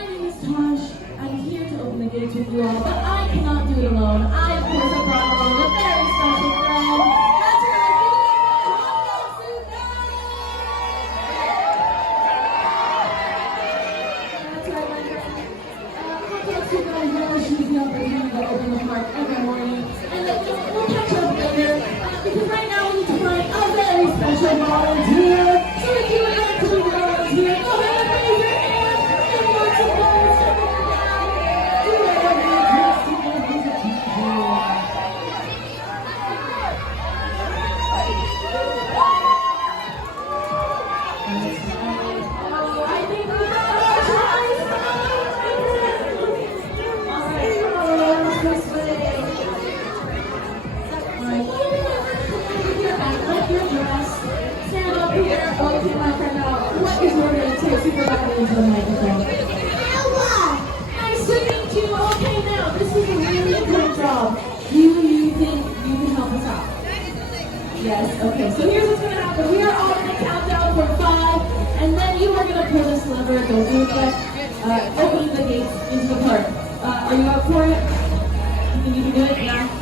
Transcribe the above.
my name is Tosh. I'm here to open the gates with you all, but I cannot do it alone. I, of course, have brought along a very special friend. That's right, give it up for That's right, my friend. Contact Sugar, I know she's the opportunity to open the park every morning. And then we'll catch up later, because right now we need to find a very special volunteer. So if you would like to be the volunteer, go ahead and raise your hand. And lots of balls coming down. Do whatever it takes to get these attention. Oh, I think we got our choice. All right, follow us this way. All right, like your dress. Stand up here. Okay, my friend, now, what is your name? Take super loud into the microphone. Ella! Nice to meet you. Okay, now, this is a really important job. Do you think you can help us out? Yes, okay. So here's what's going to happen. We are all going to count down for 5, and then you are going to pull this lever, go do it, opening the gates into the park. Are you up for it? You think you can do it? Yeah?